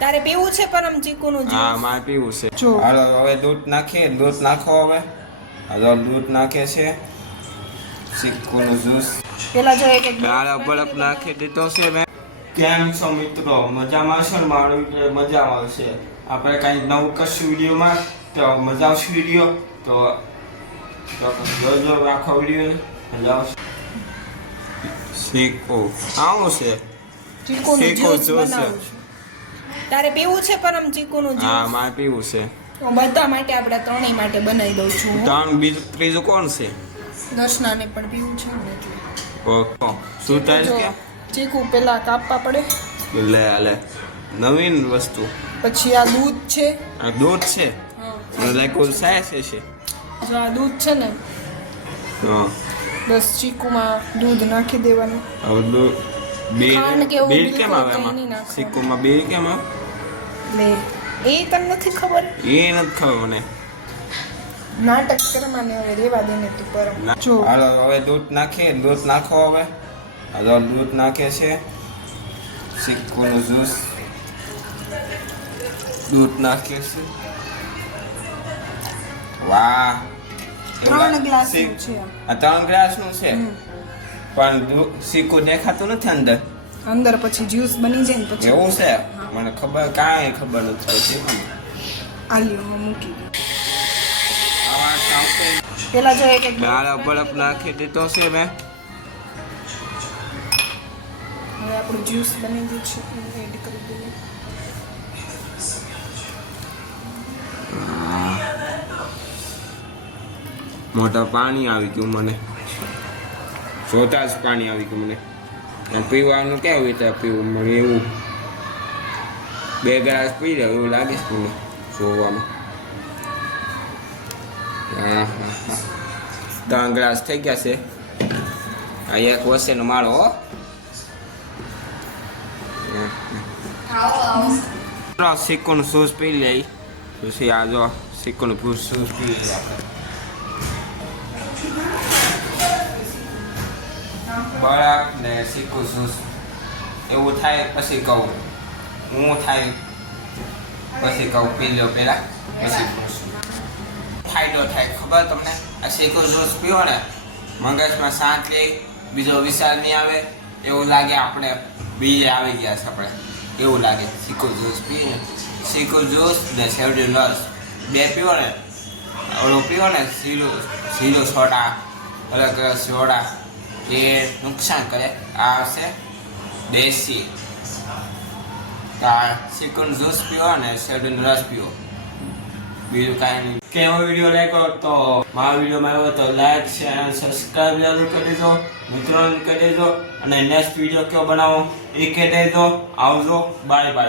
તારે પીવું છે પરમ ચીકુનું જ્યુસ? હા મારે પીવું છે. જો હાલો હવે દૂધ નાખીએ. દૂધ નાખો હવે. હાલો દૂધ નાખે છે. ચીકુનું જ્યુસ પેલા જો એક હાલો બરફ નાખી દીધો છે મેં. કેમ છો મિત્રો? મજામાં છો ને? મારું મજામાં છે. આપણે કઈ નવું કરશું વિડીયોમાં તો મજા આવશે વિડીયો તો જોજો આખો વિડીયો મજા આવશે. શીખો આવું છે ચીકુનું જ્યુસ બનાવું છું. તારે પીવું છે પરમ ચીકુનું હા જ્યુસ? મારે પીવું છે. તો બધા માટે આપણે ત્રણેય માટે બનાવી દઉં છું હું. ત્રણ બીજું ત્રીજું કોણ છે? દર્શનાને પણ પીવું છે ને એટલે. ઓકે શું થાય જો કે ચીકુ પેલા કાપવા પડે, લે નવીન વસ્તુ. પછી આ દૂધ છે. આ દૂધ છે મને લાગ્યું સાયસ છે. જો આ દૂધ છે ને, હા બસ ચીકુમાં દૂધ નાખી દેવાનું. હવે દૂધ ખાંડ કે એવું બીલ બિલકુલ કેમ આવે કંઈ એમાં? નહીં નાખવાનું. સિક્કોમાં બીલ કેમ આવે? લે એ તને નથી ખબર? એ નથી ખબર મને. નાટક કરવાને હવે રેવા દે ને તું પરમ. જો હાલો હવે દૂધ નાખીએ. દૂધ નાખો હવે. હાલો દૂધ નાખે છે. સિક્કોનું જ્યુસ દૂધ નાખે છે. વાહ 3 ગ્લાસ સિક- છે આ 3 ગ્લાસનું છે પણ સિક્કો દેખાતું નથી અંદર. અંદર પછી જ્યુસ બની જાય ને પછી એવું છે મને ખબર કાંઈ ખબર નથી પડતી. આલ્યો મૂકી દે. આવા ચાલશે. પેલા જો એક દાળ બરફ નાખી દીધો છે મેં. હવે આપણું જ્યુસ બની ગયું છે એડ કરી દઈએ. મોટા પાણી આવી ગયું મને. જોતા જ પાણી આવી ગયું મને. અને પીવાનું કેવું રીતે પીવું મને એવું 2 ગ્લાસ પી લે એવું લાગે છે મને જોવામાં. હા 3 ગ્લાસ થઈ ગયા છે. આ એક વસેનો માળો હો. સિક્કોનું સૂઝ પી લે પછી આ જો સિક્કોનું સૂઝ પી લે આપણે. બરફ ને સિક્કો સૂઝ એવું થાય પછી કહું. હું થાય પછી કહું પી લો પેલા પછી ફાયદો થાય ખબર તમને? આ સિક્કો જ્યુસ પીવો ને મગજમાં શાંત લે, બીજો વિચાર નહીં આવે એવું લાગે આપણે બીજે આવી ગયા છે આપણે એવું લાગે. સિક્કો જ્યુસ પીએ ને સિક્કો જ્યુસ ને શેરડીનો રસ બે પીવો ને ઓલો પીવો ને ઝીરો સોડા અલગ અલગ સોડા એ નુકસાન કરે. આ છે દેશી. સિક્કોનો જ્યુસ પીવો ને શેરડીનો રસ પીવો બીજું કાંઈ નહીં. કેવો વિડીયો લાગ્યો તો મારા વિડીયોમાં આવ્યો તો લાઈક શેર અને સબસ્ક્રાઈબ જરૂર કરી દેજો. મિત્રોને કહી દેજો અને નેક્સ્ટ વિડીયો કયો બનાવો એ કહી દેજો. આવજો. Bye bye.